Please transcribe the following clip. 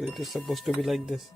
So it is supposed to be like this.